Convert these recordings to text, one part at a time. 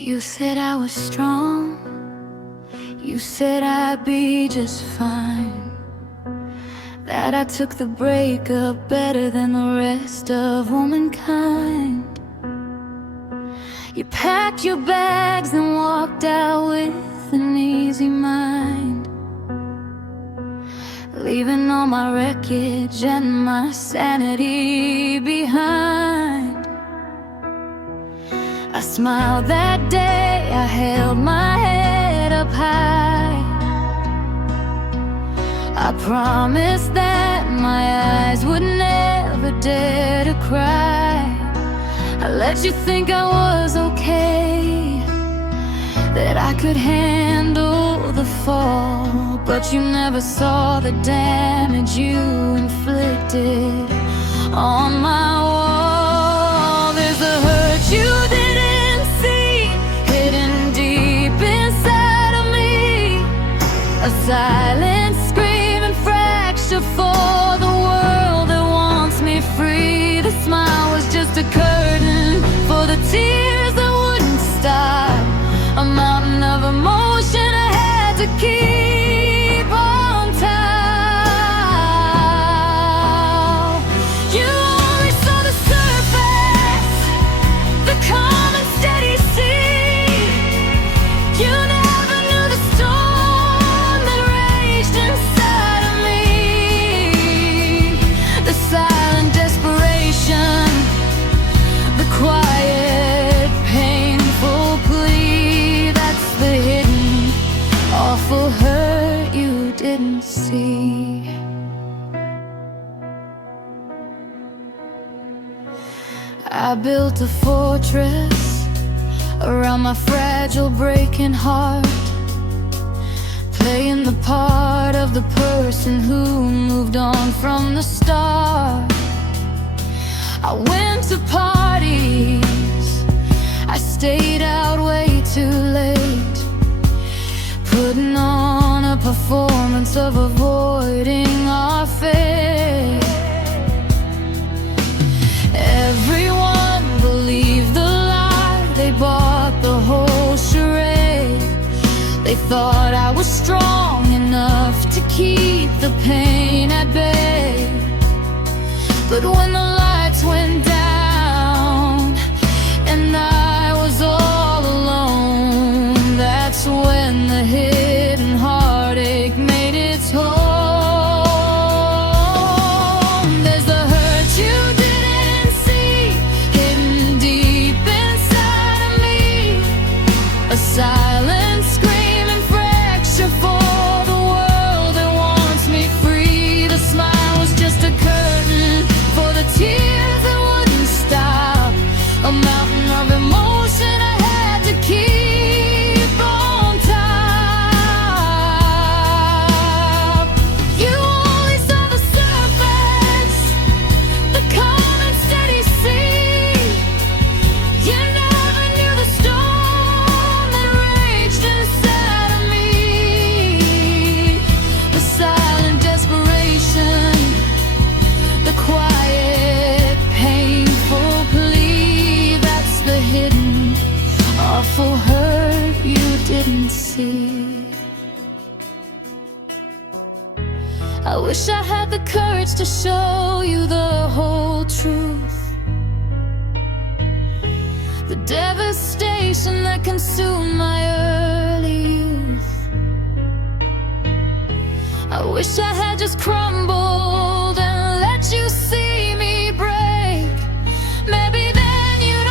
You said I was strong, you said I'd be just fine, that I took the breakup better than the rest of womankind. You packed your bags and walked out with an easy mind, leaving all my wreckage and my sanity behind. I smiled that day, I held my head up high. I promised that my eyes would never dare to cry. I let you think I was okay, that I could handle the fall, but you never saw the damage you inflicted on my wall. There's a hurt you didn't see, hidden deep inside of me, a silent screaming fracture for the world that wants me free. The smile was just a curtain for the tears that wouldn't stop, a mountain of emotion I had to keep on top. You only saw the surface, the calm and steady sea. You never knew the storm that raged inside of me, the silent desperation, the quiet, painful plea. That's the hidden, awful hurt you didn't see. I built a fortress around my fragile, breaking heart, playing the part of the person who moved on from the start. I went to parties, I stayed out way too late, putting on a performance of avoiding our fate. Everyone believed the lie, they bought the whole charade. They thought I was strong enough to keep the pain at bay. But when the lights went down and I was all alone, that's when the hidden heartache made its home. There's the hurt you didn't see, hidden deep inside of me, a silent screaming fracture for the world that wants me free. The smile was just a curtain for the tears that wouldn't stop, a mountain of emotion I had to keep on top. You only saw the surface, the calm and steady sea. You never knew the storm that raged inside of me, the silent desperation, the quiet, painful plea. That's the hidden, awful hurt you didn't see. I wish I had the courage to show you the whole truth, the devastation that consumed my early youth. I wish I had just crumbled and let you see me break. Maybe then you'd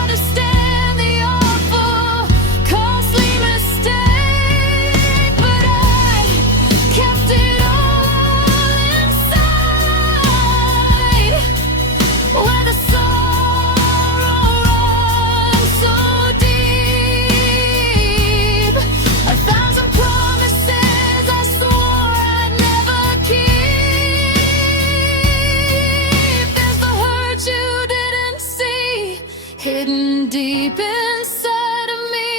understand the awful, costly mistake. But I kept it all inside. When the sorrow runs so deep, 1,000 promises I swore I'd never keep. There's the hurt you didn't see, hidden deep inside of me,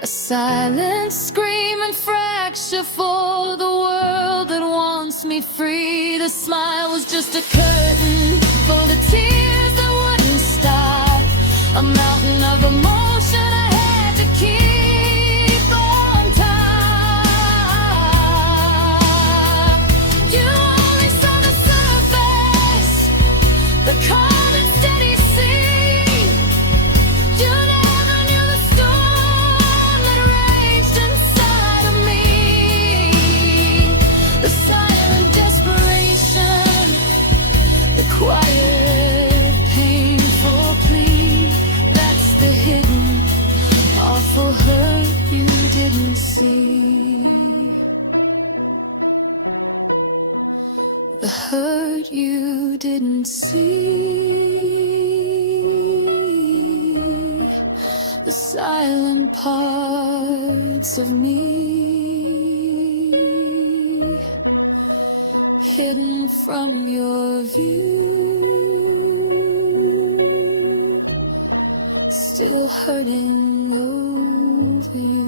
a silent screaming fracture for the world that wants me free. The smile was just a curtain for the tears that wouldn't stop, a mountain of emotion parts of me hidden from your view, still hurting over you.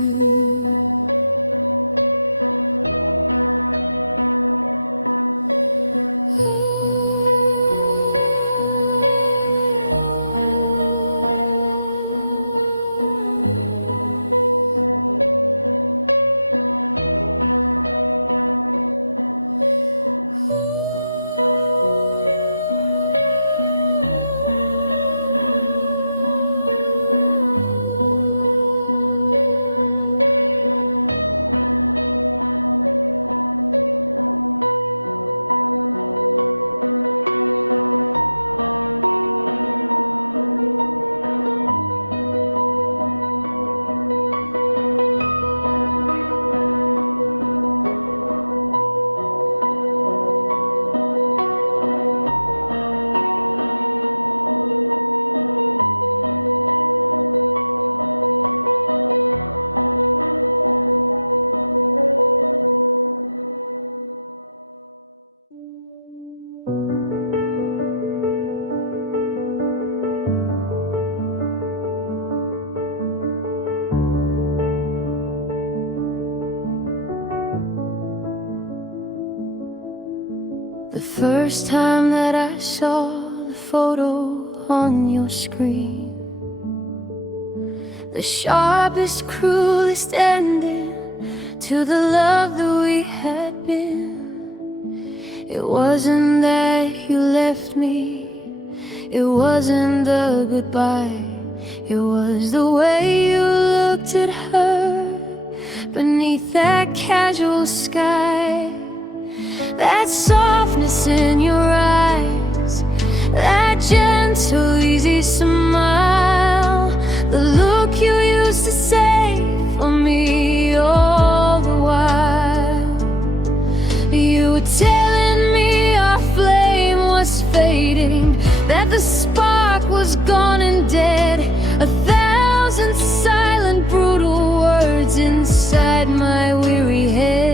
The first time that I saw the photo on your screen, the sharpest, cruelest ending to the love that we had been. It wasn't that you left me, it wasn't the goodbye, it was the way you looked at her beneath that casual sky. That softness in your eyes, that gentle, easy smile, the look you used to say for me all the while. You were telling me our flame was fading, that the spark was gone and dead. 1,000 silent, brutal words inside my weary head.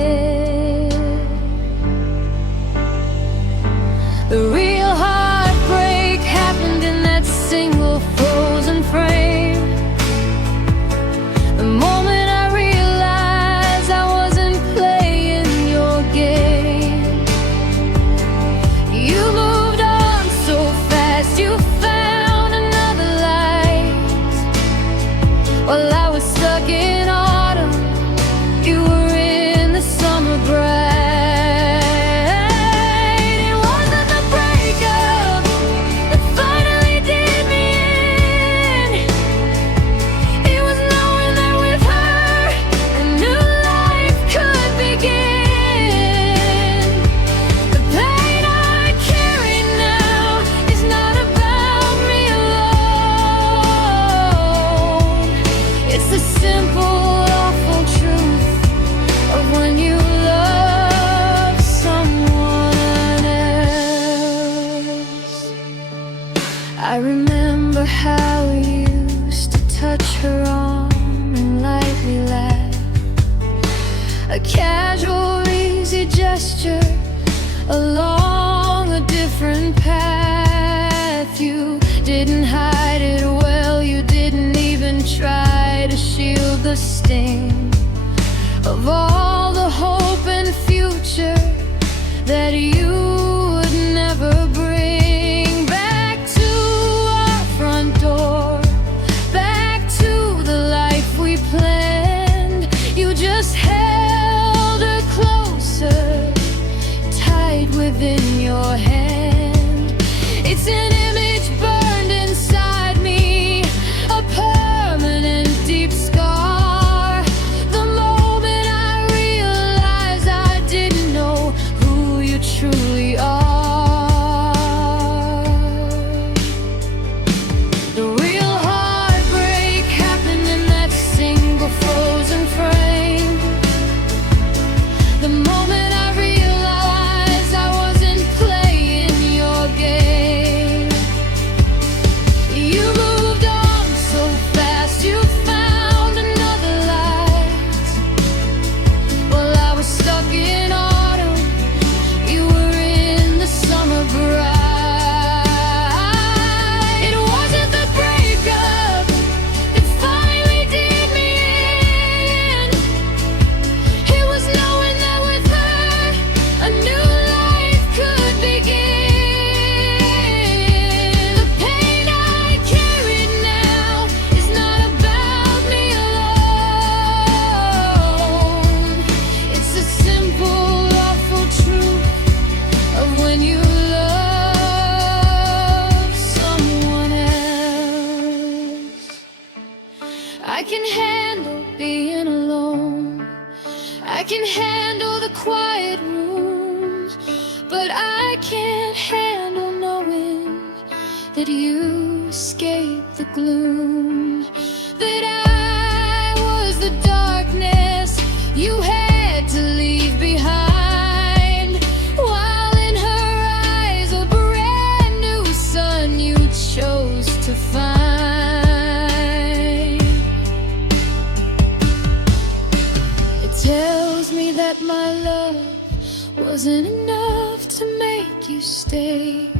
can handle the quiet rooms, but I can't handle knowing that you escaped the gloom. That I was the darkness you had to leave behind, while in her eyes a brand new sun you chose to find. It tells me that my love wasn't enough to make you stay.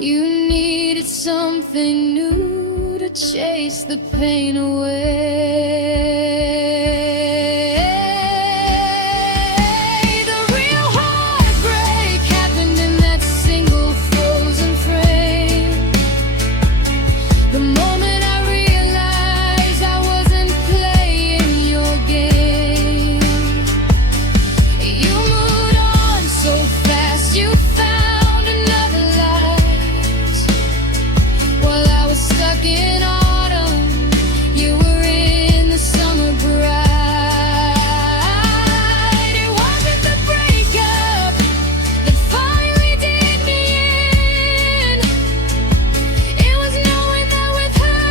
You needed something new to chase the pain away. The real heartbreak happened in that single frozen frame. The moment I realized I wasn't playing your game. You moved on so fast, you found another life. Well, I was stuck in autumn, you were in the summer bride. It wasn't the breakup, it finally did me in. It was knowing that with her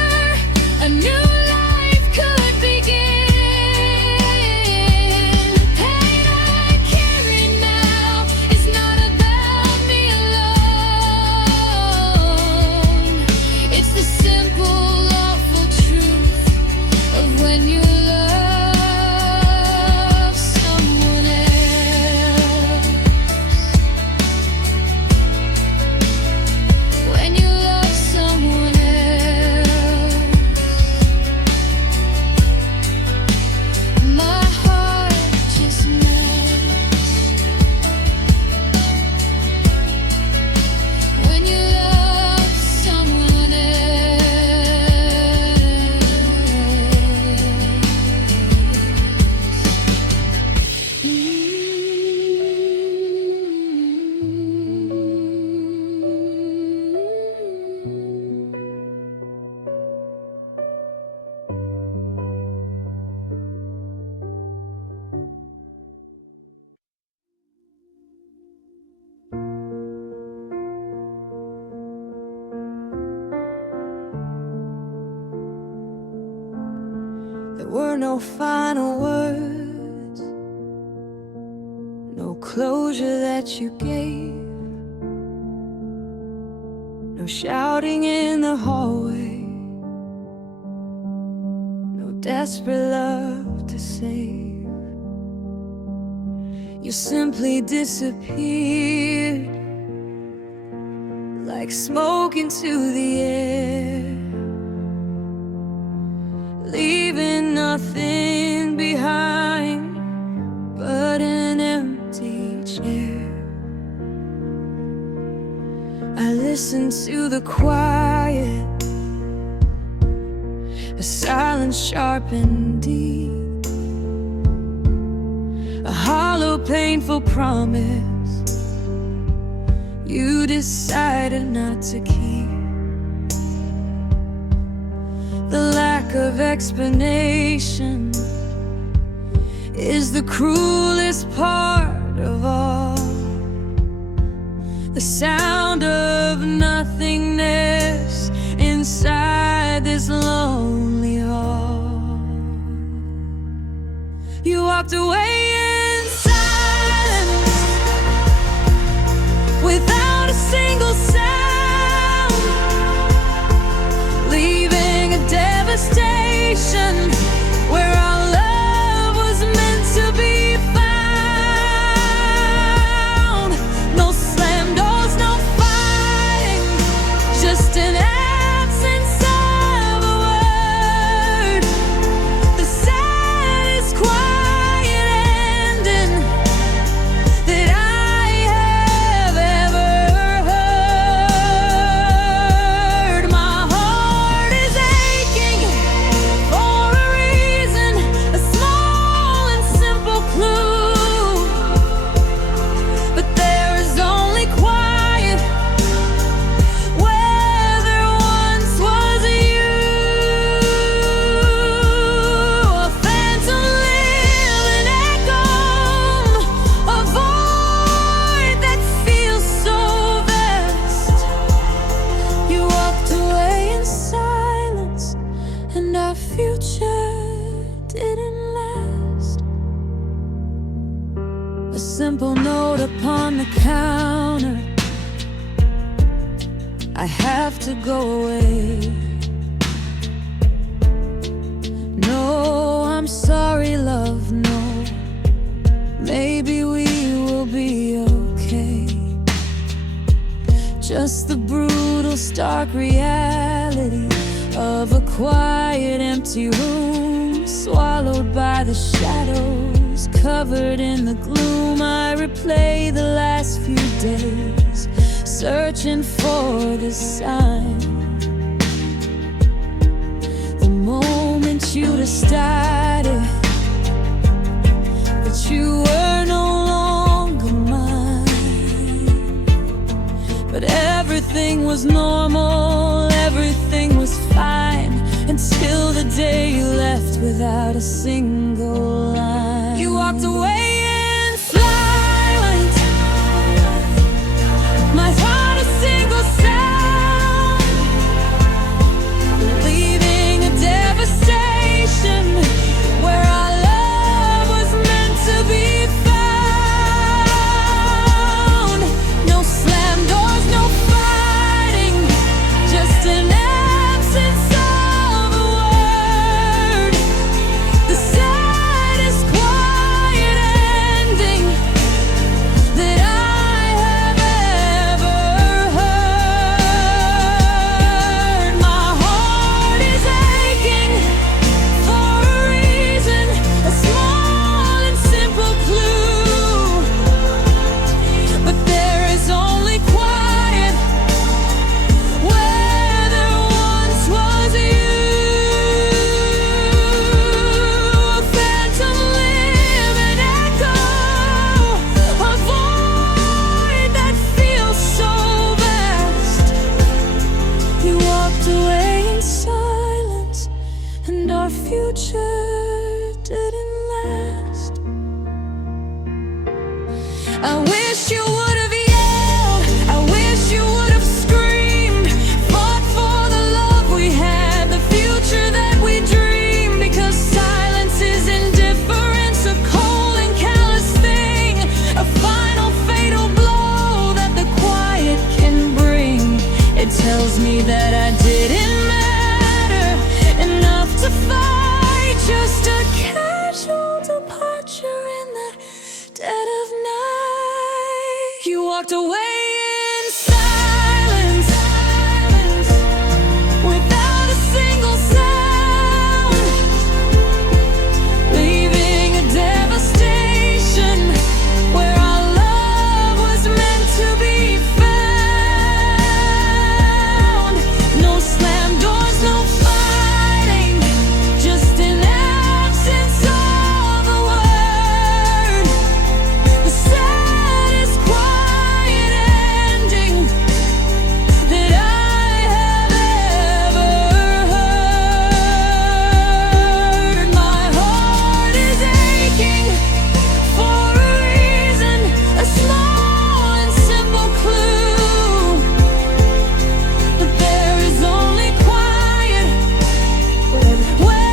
a new life could begin. The pain I carry now is not about me alone. It's the simple, awful truth of when you love someone else. When you love someone else, my heart just melts. When you love someone There were no final words, no closure that you gave, no shouting in the hallway, no desperate love to save. You simply disappeared like smoke into the air, leaving nothing behind but an empty chair. I listened to the quiet, a silence sharp and deep, a hollow, painful promise you decided not to keep. The lack of explanation is the cruelest part of all. The sound of nothingness inside this lonely hall. You walked away in silence, without a single sound, leaving a devastation where our love was meant to be found. No slam doors, no fighting, just an absence of a word. The silence quiet simple note upon the counter. I have to go away. No, I'm sorry, love, no. Maybe we will be okay. Just the brutal, stark reality of a quiet, empty room, swallowed by the shadows, covered in the gloom. I replay the last few days, searching for the sign. The moment you decided that you were no longer mine, but everything was normal, everything was fine, until the day you left without a single line. You walked away in silence, my heart a single sound, leaving a devastation where our love was meant to be found. No slam doors, no fighting, just an absence of a word. The saddest quiet ending that I have ever heard. My heart is aching for a reason, a small and simple clue. But there is only quiet where there once was you. A phantom living echo, a void that feels so vast. You walked away in silence, and our future didn't last. I wish you would have yelled, I wish you would have screamed, fought for the love we had, the future that we dreamed. Because silence is indifference, a cold and callous thing, a final fatal blow that the quiet can bring. It tells me that I didn't matter enough to fight, just a casual departure in the dead of night. You walked away in silence, without a single sound, leaving a devastation where our love was meant to be found. No slam doors, no fighting, just an absence of a word. The saddest quiet ending that I have ever heard. My heart is aching for a reason, a small and simple clue. But there is only quiet where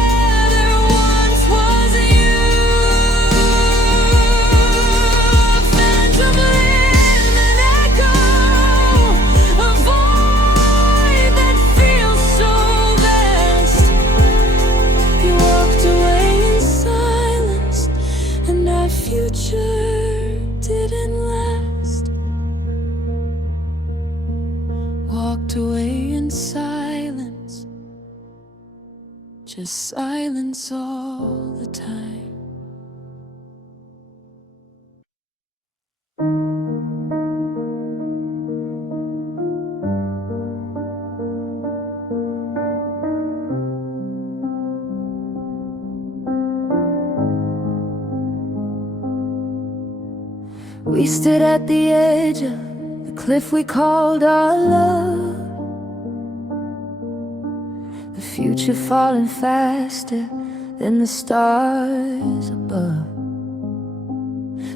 there once was you. A phantom living echo, a void that feels so vast. You walked away in silence, and our future didn't last. Walked away in silence, just silence all the time. We stood at the edge of the cliff we called our love, the future falling faster than the stars above.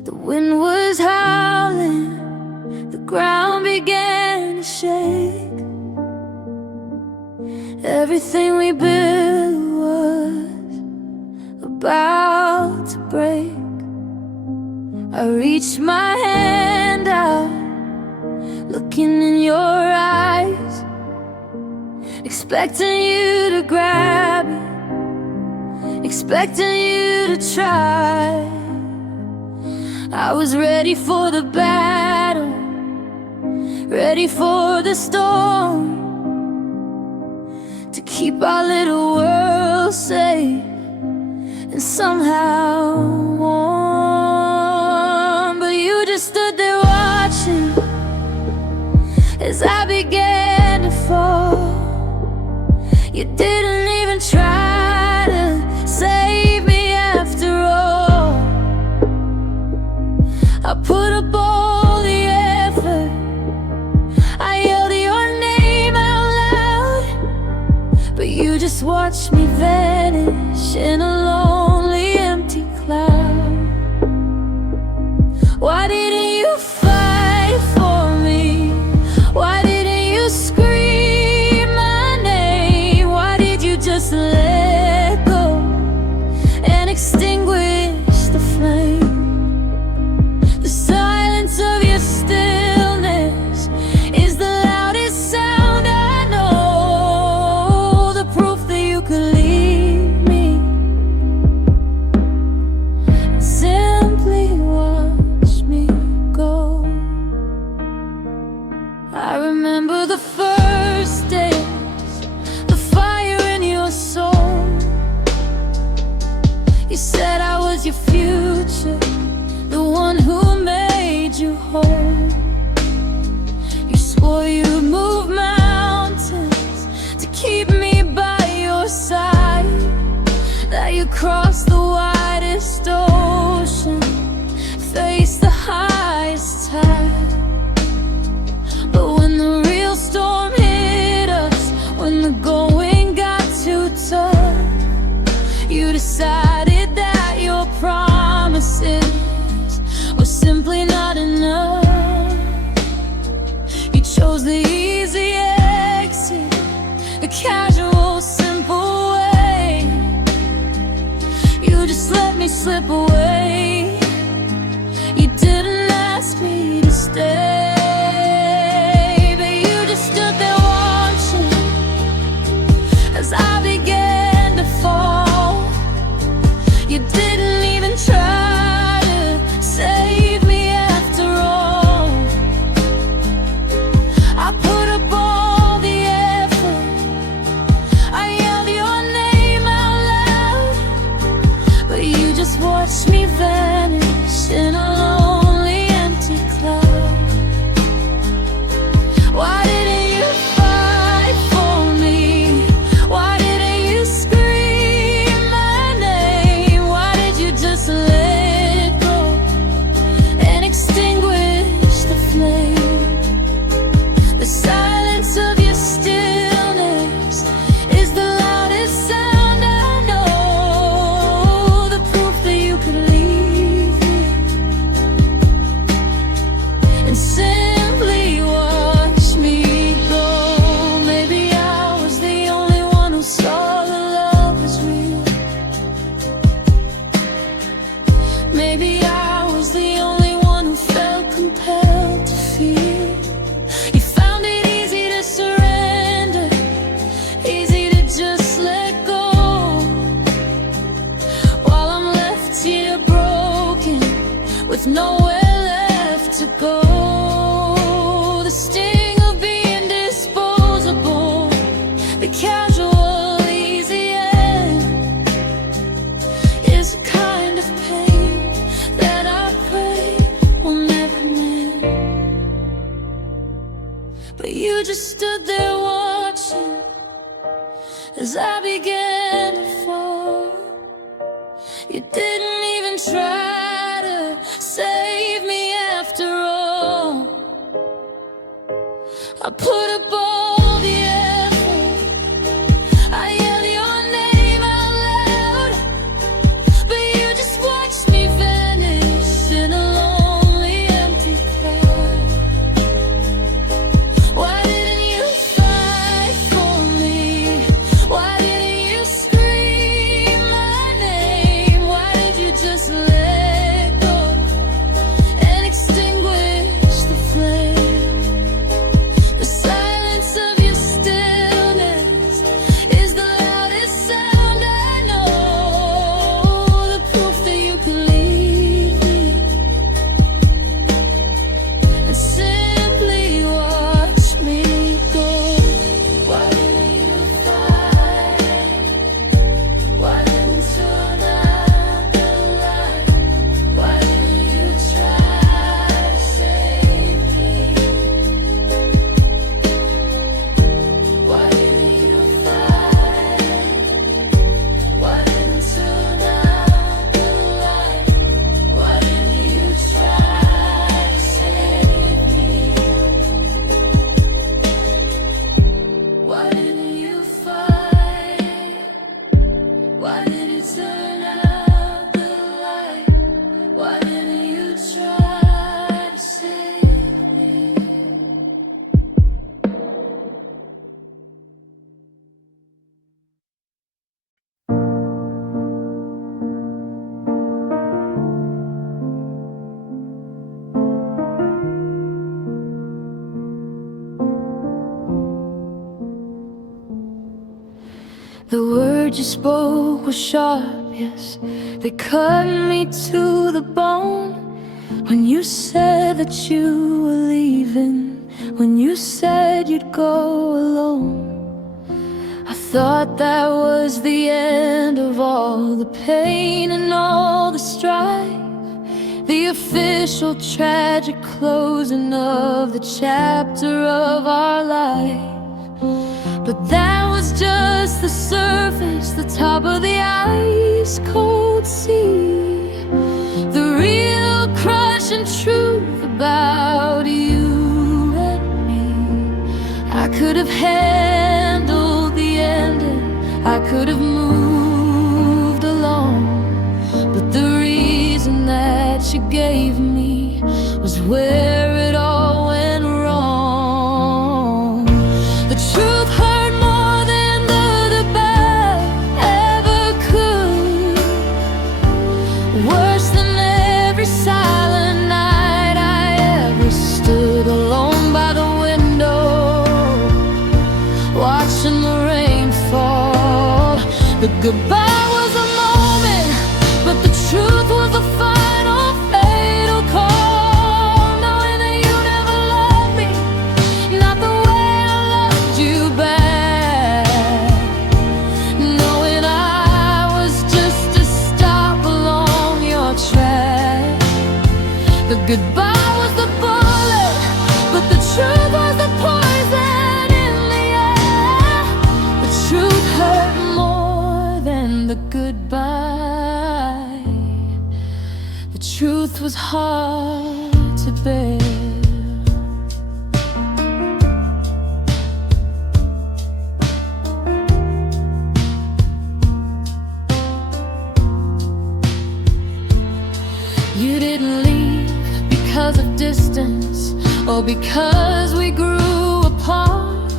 The wind was howling, the ground began to shake. Everything we built was about to break. I reached my hand out, looking in your eyes, expecting you to grab it, expecting you to try. I was ready for the battle, ready for the storm, to keep our little world safe and somehow warm. But you just stood there watching as I began to fall. You didn't even try to save me after all. I put up all the effort, I yelled your name out loud, but you just watched me vanish in a lonely, empty cloud. Why didn't you fight for me? Why didn't you spoke was sharp, yes. They cut me to the bone. When you said that you were leaving, when you said you'd go alone, I thought that was the end of all the pain and all the strife, the official tragic closing of the chapter of our life. But that was just the surface, the top of the ice cold sea. The real crushing truth about you and me. I could have handled the ending, I could have moved along, but the reason that you gave me was where it all went wrong. The truth hurt more than the goodbye ever could, worse than every silent night I ever stood alone by the window, watching the rain fall. The goodbye was a moment, but the truth was a final fatal call. Knowing that you never loved me, not the way I loved you back. Knowing I was just a stop along your track. The goodbye was the bullet, but the truth was the poison in the air. The truth hurt more than the goodbye. The truth was hard to bear. You didn't leave because of distance or because we grew apart.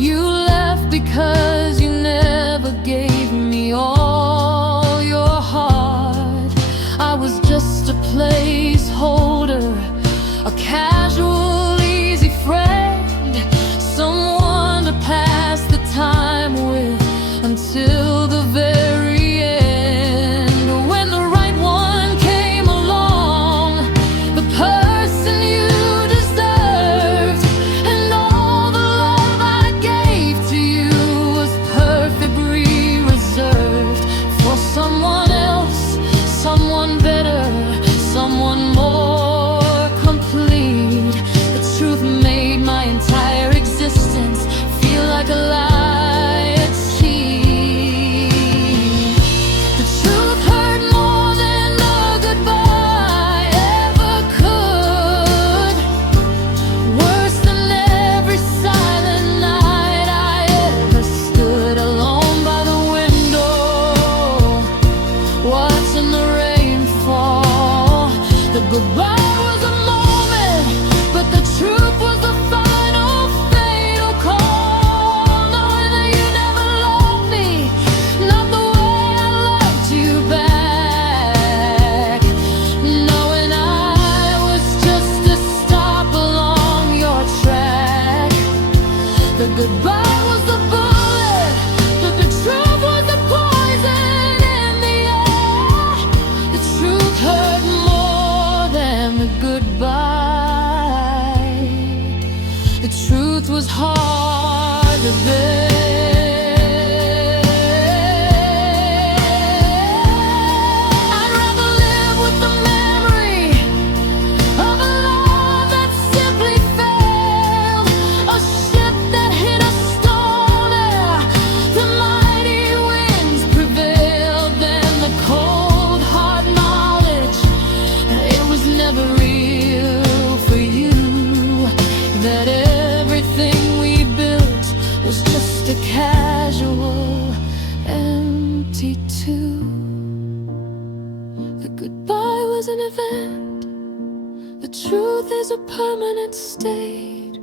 You left because you never gave me all your heart. I was just a placeholder, a casual, easy friend, someone to pass the time with until the very end. When the right one came along, the person you deserved, and all the love I gave to you was perfectly reserved for someone else, someone better, someone more complete. The truth made my entire existence feel like a lie at sea. The truth hurt more than no goodbye ever could, worse than every silent night I ever stood alone by the window, watching the rain fall. The goodbye was a moment, but the truth was a final fatal call. Knowing that you never loved me, not the way I loved you back. Knowing I was just a stop along your track. The goodbye was the bullet, but the truth was the poison in the air. The truth hurt more than the goodbye. The truth was hard to bear. I'd rather live with the memory of a love that simply failed, a ship that hit a storm. The mighty winds prevailed, and the cold hard knowledge that it was never real for you, that everything we built was just a casual, empty tomb. The goodbye was an event, the truth is a permanent state,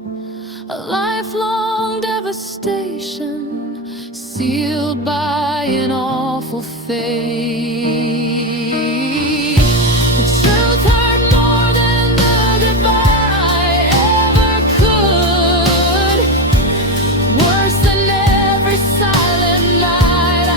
a lifelong devastation sealed by an awful fate. The truth hurt more than the goodbye ever could, worse than every silent night I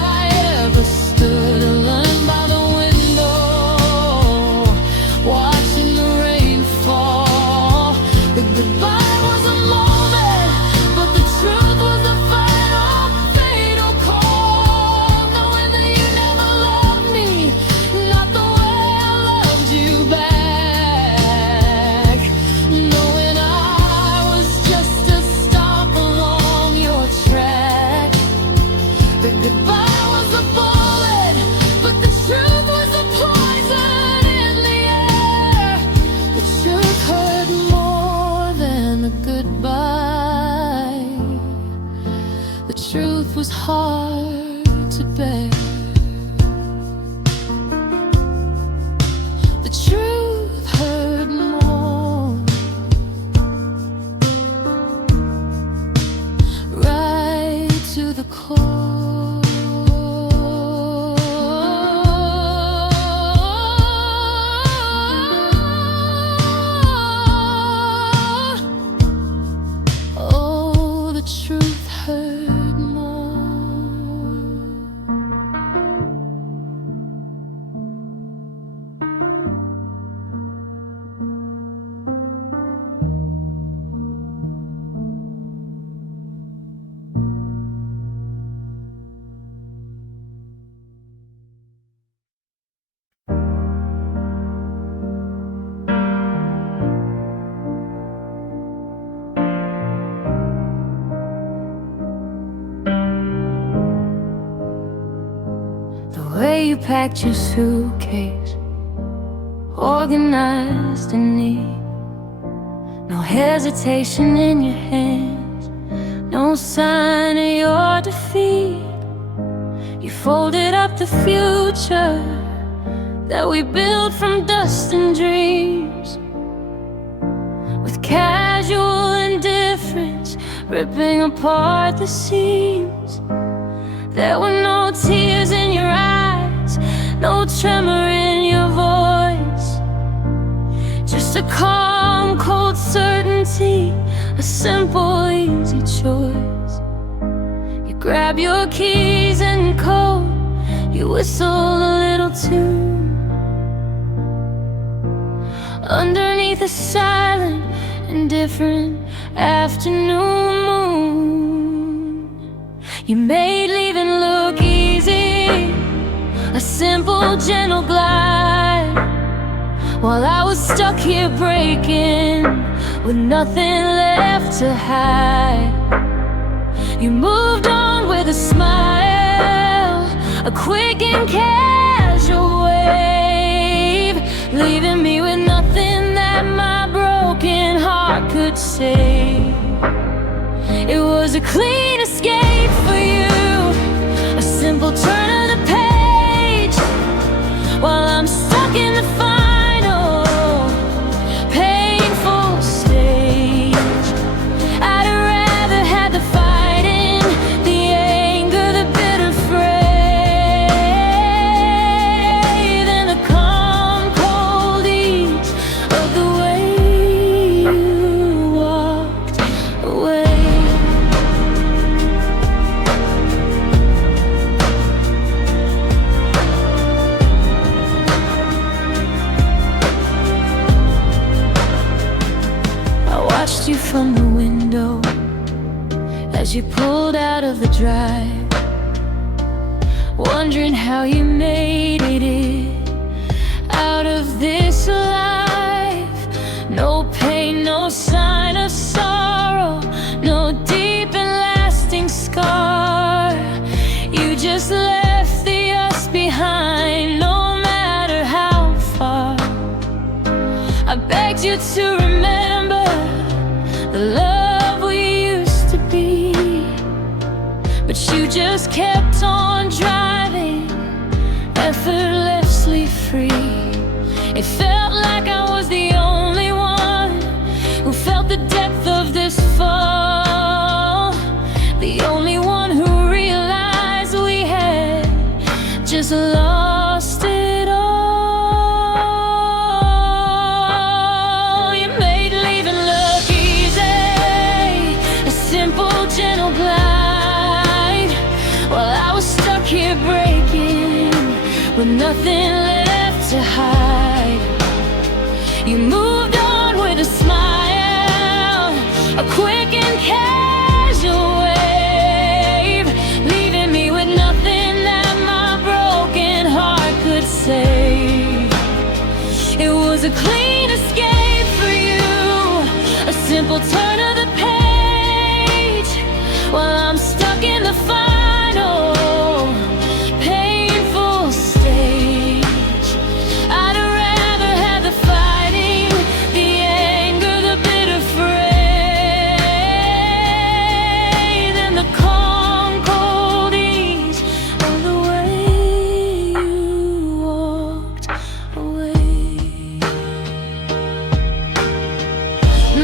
packed your suitcase, organized and neat. No hesitation in your hands, no sign of your defeat. You folded up the future that we built from dust and dreams, with casual indifference ripping apart the seams. There were no tears in your eyes, no tremor in your voice, just a calm, cold certainty, a simple, easy choice. You grab your keys and coat, you whistle a little tune. Underneath a silent, indifferent afternoon moon, you made leaving look easy, a simple, gentle glide, while I was stuck here breaking, with nothing left to hide. You moved on with a smile, a quick and casual wave, leaving me with nothing that my broken heart could save. It was a clean escape for you, a simple turn of the page, while I'm stuck in the final, painful stage. I'd rather have the fighting, the anger, the bitter fray, than the calm, cold ease of the way you walked away. I watched you from the window as you pulled out of the drive, wondering how you made it in, out of this life. No pain, no sign of sorrow, no deep and lasting scar. You just left the us behind, no matter how far. I begged you to remember the love we used to be, but you just kept on driving, effortlessly free. It felt like I was the only one who felt the depth of this fall, the only one who realized we had just lost it all. You made leaving look easy, a simple, gentle glide, while I was stuck here breaking, with nothing left to hide. You moved on with a smile, a quick and casual wave, leaving me with nothing that my broken heart could save. It was a clean escape for you, a simple turn of the page, while I'm stuck in the final, painful stage. I'd rather have the fighting, the anger, the bitter fray, than the calm, cold ease of the way you walked away.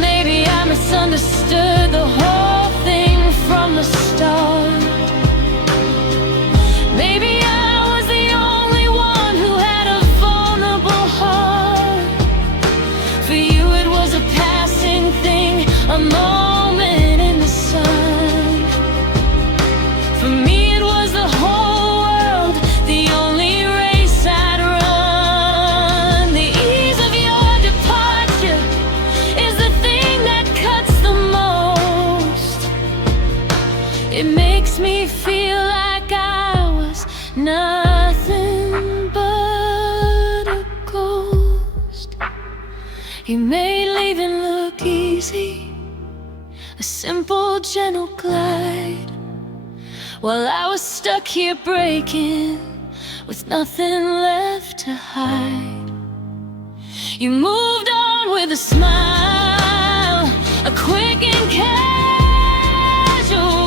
Maybe I misunderstood the whole thing from the start. Maybe I was the only one who had a vulnerable heart. For you it was a passing thing, a moment in the sun. For me it was the whole world, the only race I'd run. The ease of your departure is the thing that cuts the most. It makes me feel like I was nothing but a ghost. You made leaving look easy, a simple, gentle glide, while I was stuck here breaking, with nothing left to hide. You moved on with a smile, a quick and casual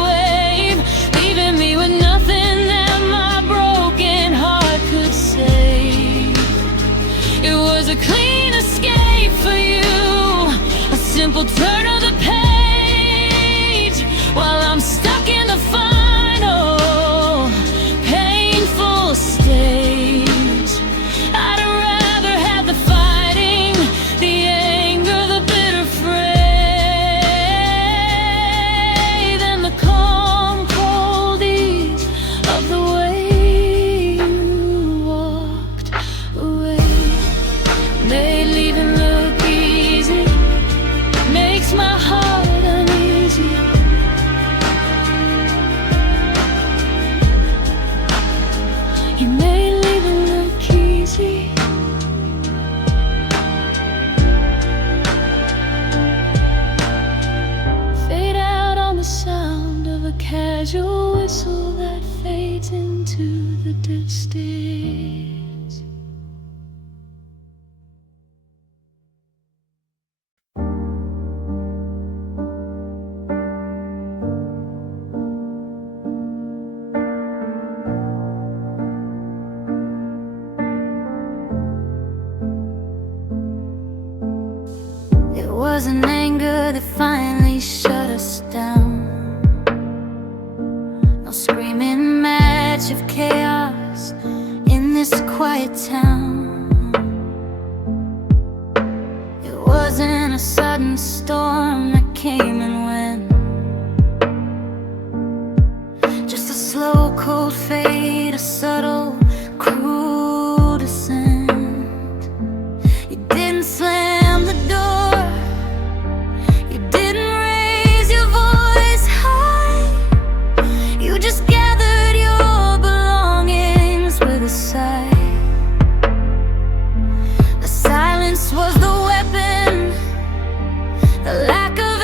wave, leaving me with nothing that my broken heart could save. It was a clean escape for you, a simple turn of the page, while I'm stuck in the final painful stage. I'd rather have the fighting, the anger, the bitter fray, than the calm, cold ease of the way you walked away. Made leaving look easy, makes my heart uneasy. You made leaving look easy. Fade out on the sound of a casual whistle that fades into the distance. It was an anger that finally shut us down. No screaming match of chaos in this quiet town. It wasn't a sudden storm that came and went, just a slow, cold fade, a subtle, cruel descent. You didn't slam the door, you didn't raise your voice high, you just gathered your belongings with a sigh. The silence was the weapon, the lack of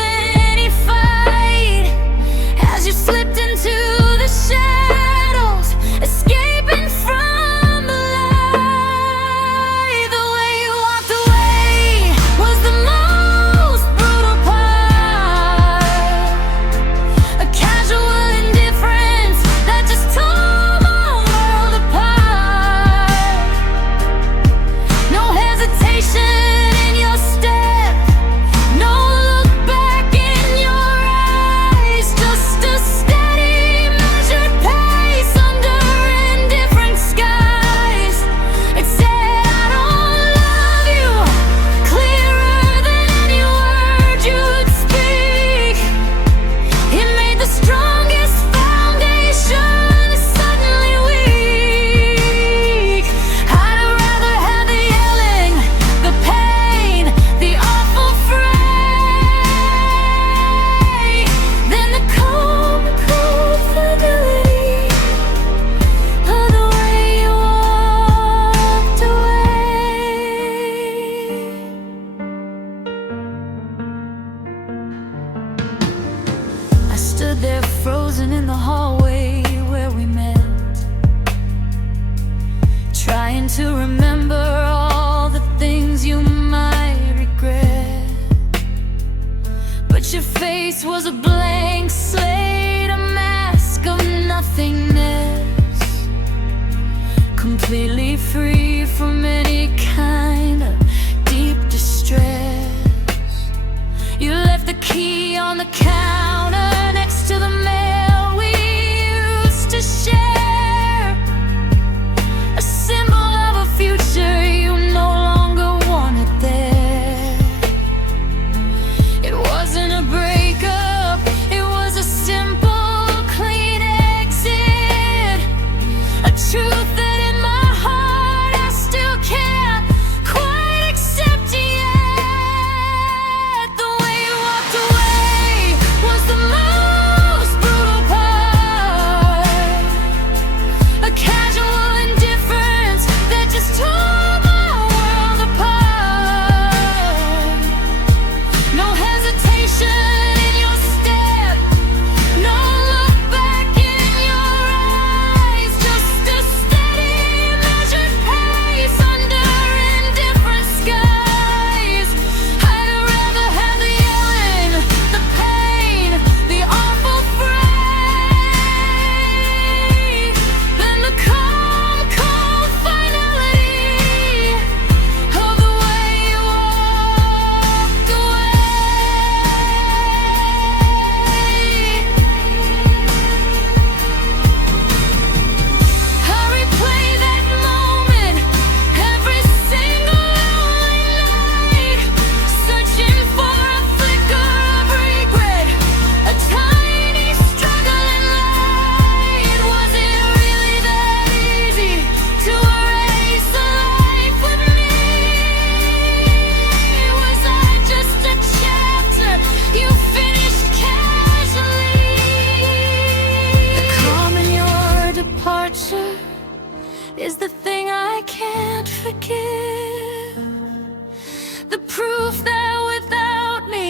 the proof that without me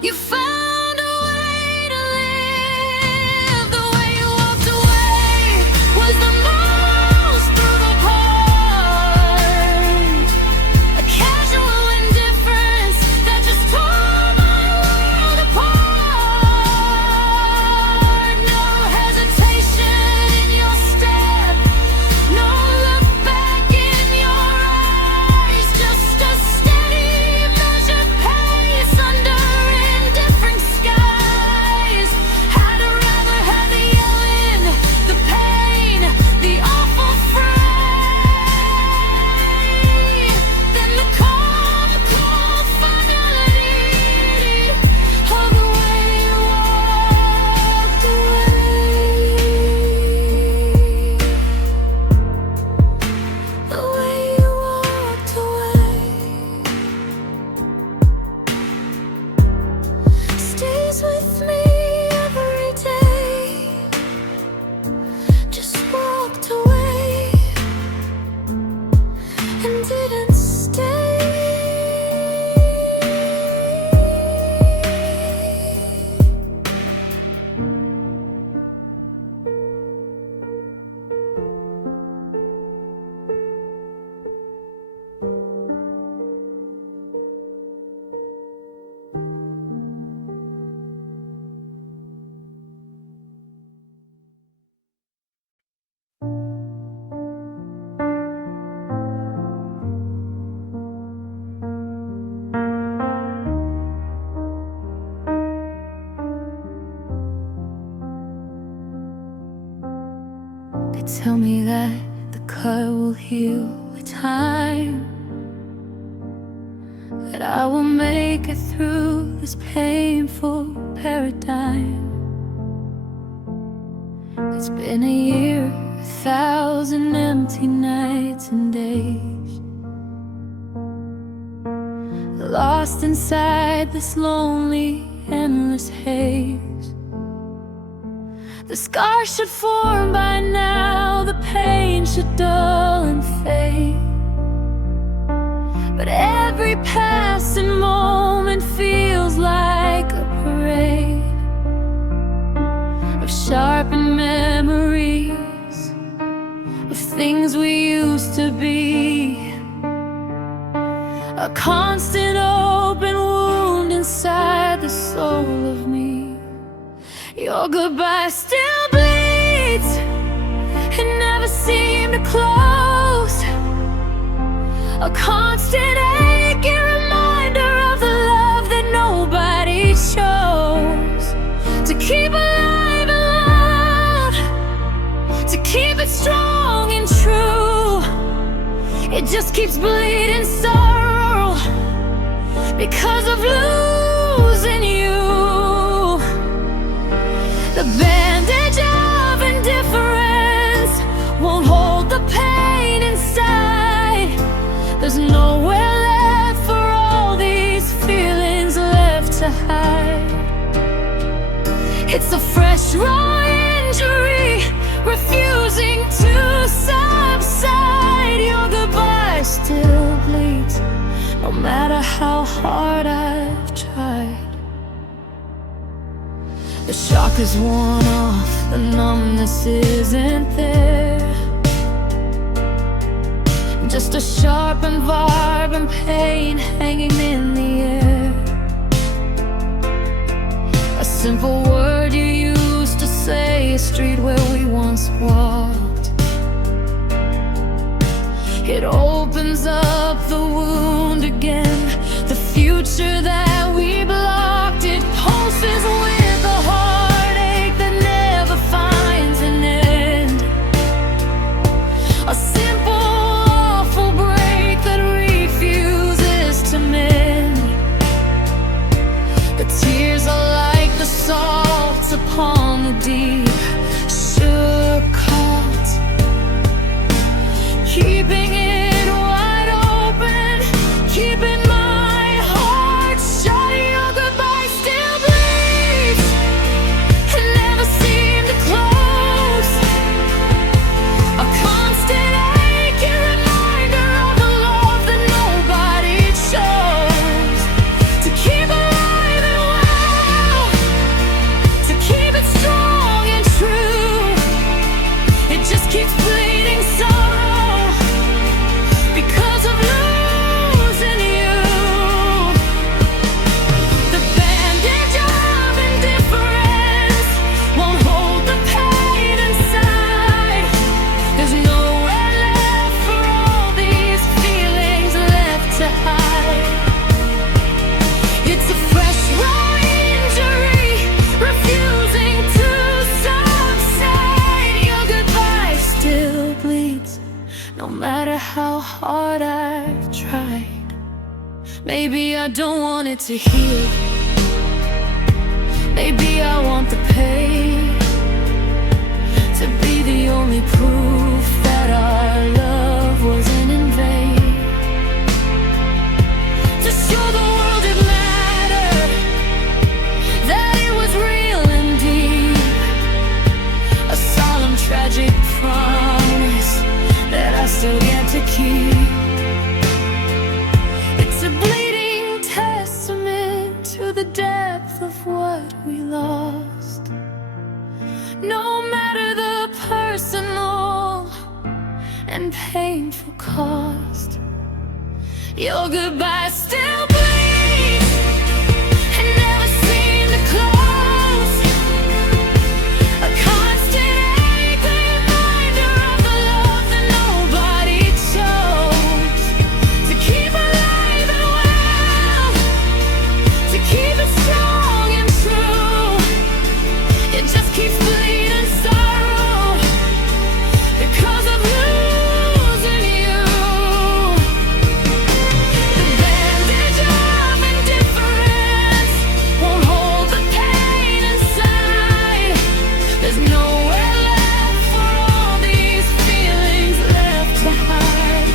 you found a way to live. The way you walked away was the most brutal. A casual indifference that just tore my world apart. No hesitation in your step, no look back in your eyes, just a steady measured pace under indifferent skies. Had to rather have the end, the pain, the awful fray than the cold, cold finale of the way you walked away. Stays with me every day. Just walked away and didn't stay. They tell me that the cut will heal with time, that I will make it through this painful paradigm. It's been a year, 1,000 empty nights and days, lost inside this lonely, endless haze. The scars should form by now, the pain should dull and fade. But every passing moment feels like a parade of sharpened memories of things we used to be. A constant open wound inside the soul of me. Your goodbye still bleeds, it never seemed to close. A constant aching reminder of the love that nobody chose. To keep alive and love, to keep it strong and true. It just keeps bleeding sorrow because of losing you. The bandage of indifference won't hold the pain inside. There's nowhere left for all these feelings left to hide. It's a fresh raw injury refusing to subside. Your goodbye still bleeds, no matter how hard I've tried. The shock is worn off, the numbness isn't there. Just a sharp and vibrant pain hanging in the air. A simple word you used to say, street where we once walked. It opens up the wound again, the future that we blocked. It pulses with a heartache that never finds an end. A simple, awful break Maybe I don't want it to heal. Maybe I want the pain to be the only proof that our love wasn't in vain. To show the world it mattered, that it was real indeed. A solemn, tragic promise that I still get to keep. It's a bleeding testament to the depth of what we lost. No matter the personal and painful cost, your goodbye still bleeds and never seemed to close. A constant reminder of the love that nobody chose. To keep alive and well, to keep it strong and true. It just keeps bleeding sorrow because of losing you. The bandage of indifference won't hold the pain inside. There's nowhere left for all these feelings left to hide.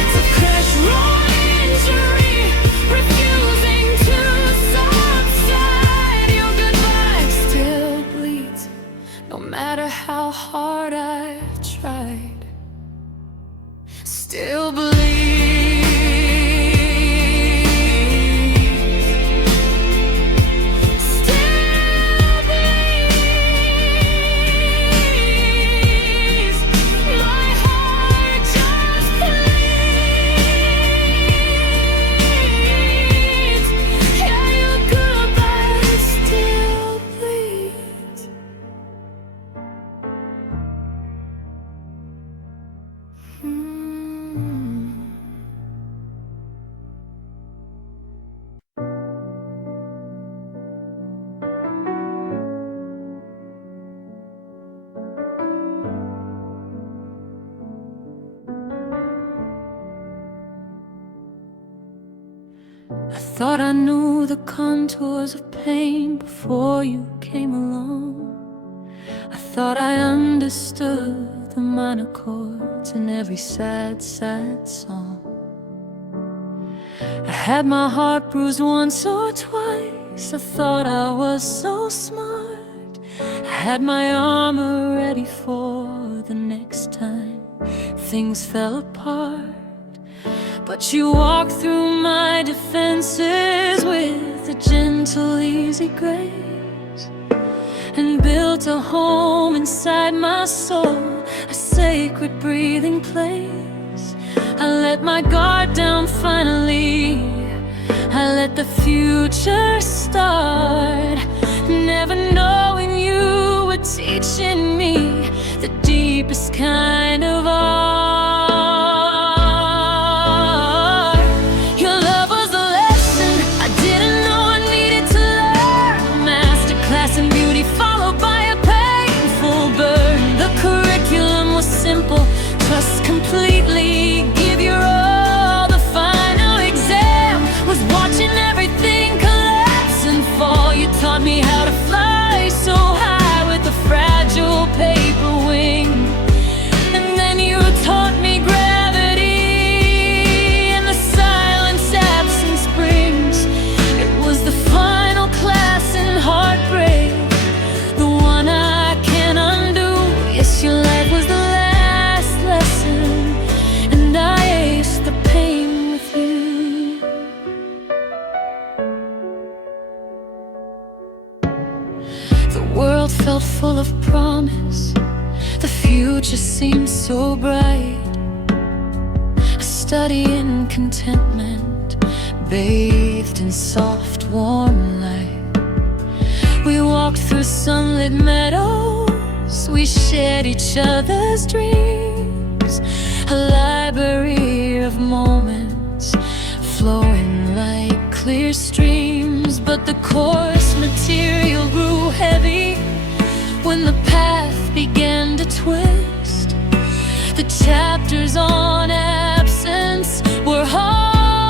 It's a fresh wound injury, refusing to subside. Your goodbye still bleeds, no matter how hard I've tried. Still I thought I knew the contours of pain before you came along. I thought I understood the minor chords in every sad, sad song. I had my heart bruised once or twice. I thought I was so smart. I had my armor ready for the next time things fell apart. But you walked through my defenses with a gentle, easy grace, and built a home inside my soul, a sacred breathing place. I let my guard down finally, I let the future start, never knowing you were teaching me the deepest kind of art. Felt full of promise, the future seemed so bright. A study in contentment, bathed in soft warm light. We walked through sunlit meadows, we shared each other's dreams. A library of moments flowing like clear streams. But the course material grew heavy when the path began to twist. The chapters on absence were hard.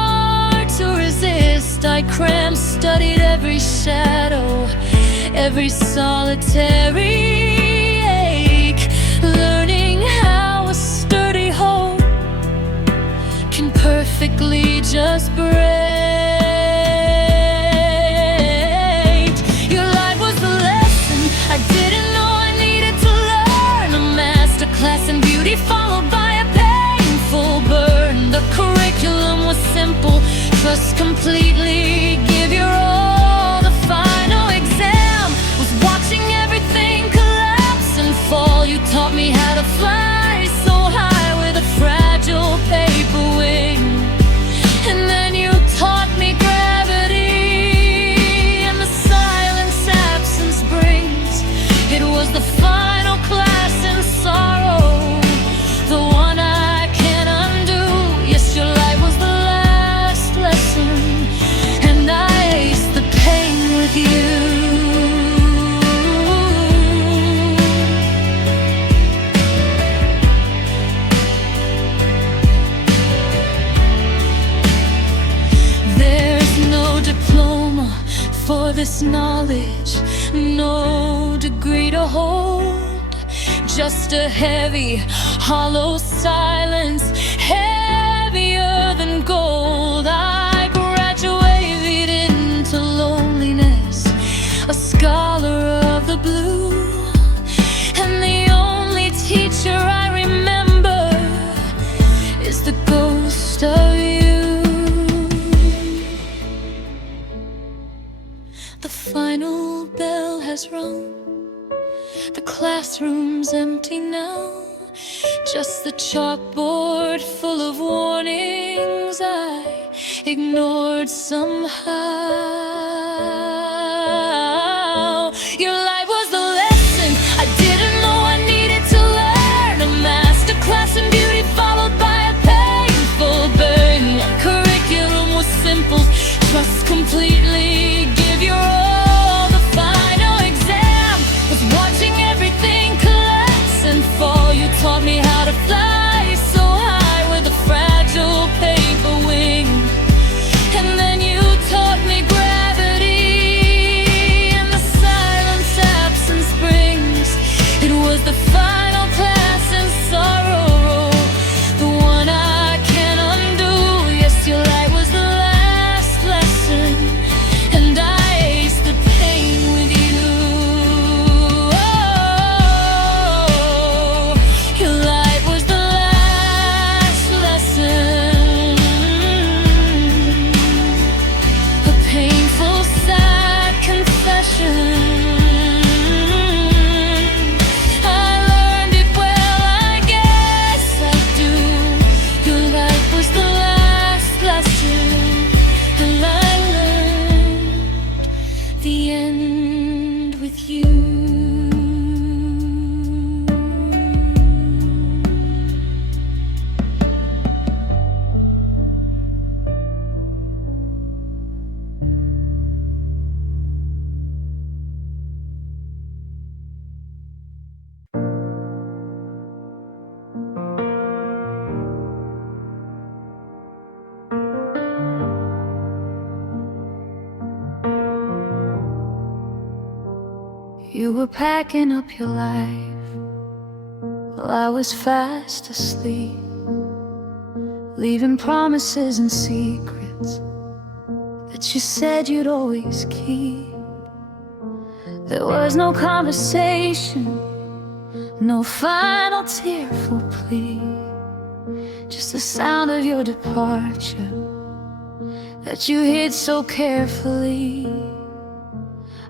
endless knowledge, no degree to hold, just a heavy, hollow silence, heavier than gold. I graduated into loneliness, a scholar of the blue, and the only teacher I remember is the ghost of you. The final bell has rung, the classroom's empty now, just the chalkboard full of warnings I ignored somehow. Your life was the lesson I didn't know I needed to learn, a master class in beauty followed by a painful burn. Curriculum was simple, trust completely, give your all. The final exam was watching everything collapse and fall. You taught me how to fly so high with a fragile paper wing, and then you taught me gravity and the silence absence brings. It was the final class in sorrow, the one I can't undo. Yes, your light was the last lesson, and I aced the pain with you. Your light was the last lesson, a painful, sad confession. I learned it well, I guess I do. Your light was the last lesson, and I learned the end with you. You were packing up your life while I was fast asleep, leaving promises and secrets that you said you'd always keep. There was no conversation, no final tearful plea, just the sound of your departure that you hid so carefully.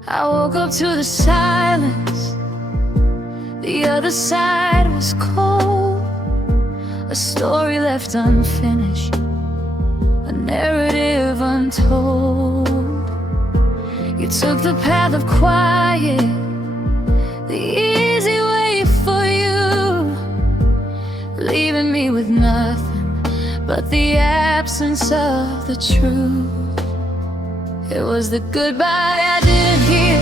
I woke up to the silence, the other side was cold, a story left unfinished, a narrative untold. You took the path of quiet, the easy way for you, leaving me with nothing but the absence of the truth. It was the goodbye I didn't hear,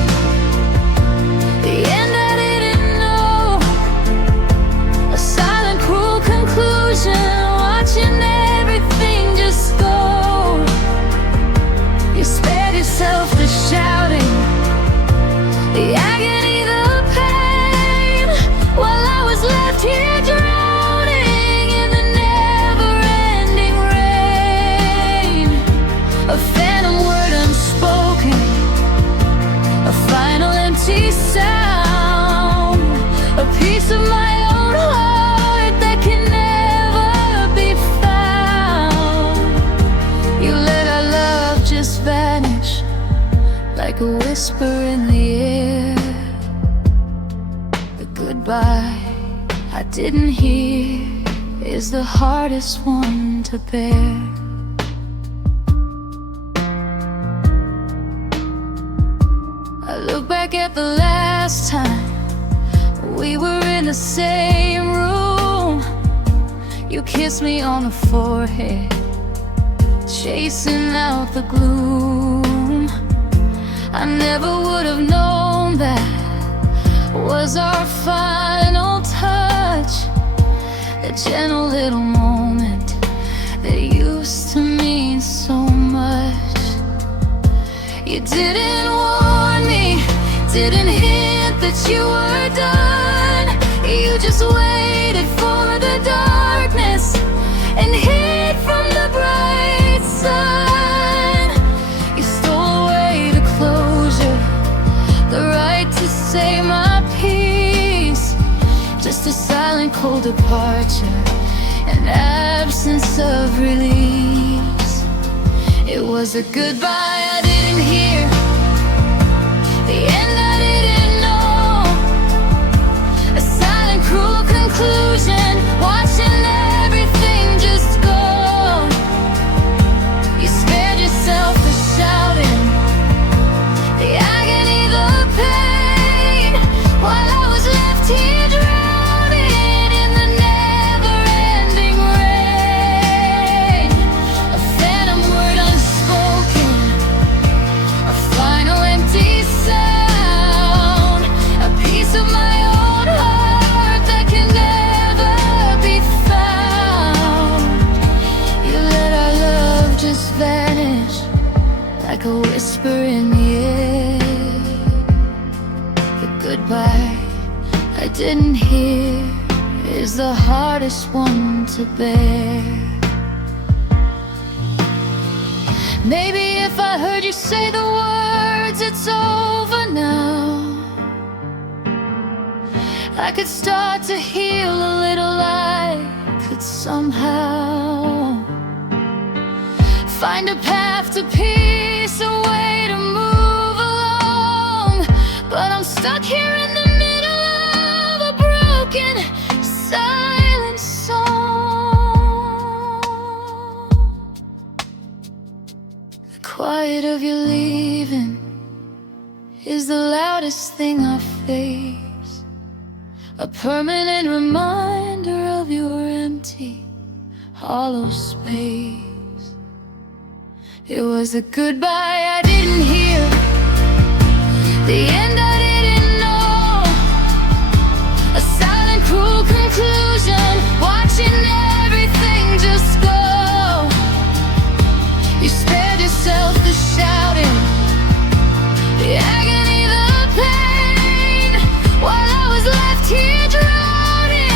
the end I didn't know, a silent, cruel conclusion, watching everything just go. You spared yourself the shouting, the agony, the pain, while I was left here drowning in the never-ending rain. A phantom word unspoken, a final empty sound, a piece of my own heart that can never be found. You let our love just vanish like a whisper in the air. The goodbye I didn't hear is the hardest one to bear. I look back at the last time we were in the same room. You kissed me on the forehead, chasing out the gloom. I never would have known that was our final touch, a gentle little moment that used to mean so much. You didn't want that you were done. You just waited for the darkness and hid from the bright sun. You stole away the closure, the right to say my peace. Just a silent, cold departure, an absence of release. It was a goodbye I didn't hear, the end I didn't know, a silent, cruel conclusion, watching everything just go. You spared yourself the shouting, the agony, the pain, while I was left here drowning in the never-ending rain. A phantom word unspoken, a final empty sound, a piece of my own heart that can never be found. You let our love just vanish like a whisper in the air. The goodbye I didn't hear is the hardest one to bear. Maybe if I heard you say the words, it's over now, I could start to heal a little. I could somehow find a path to peace, a way to move along. But I'm stuck here in the middle of a broken, silent song. The quiet of your leaving is the loudest thing I face, a permanent reminder of your empty, hollow space. It was a goodbye I didn't hear, the end I didn't know, a silent, cruel conclusion, watching everything just go. You spared yourself the shouting, the agony, the pain, while I was left here drowning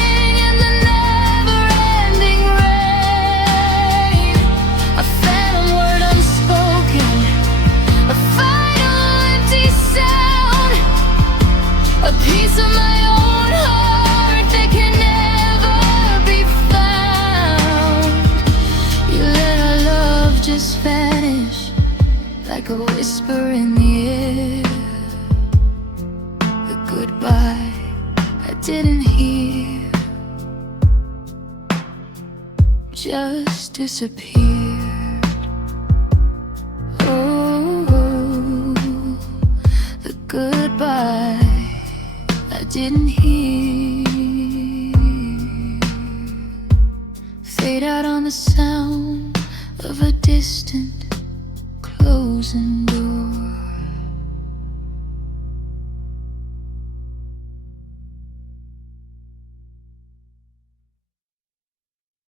in the never-ending rain. A phantom word unspoken, a final empty sound, a piece of my own heart that can never be found. You let our love just vanish like a whisper in the air. The goodbye I didn't hear just disappeared. Oh, the goodbye I didn't hear fade out on the sound of a distant closing door.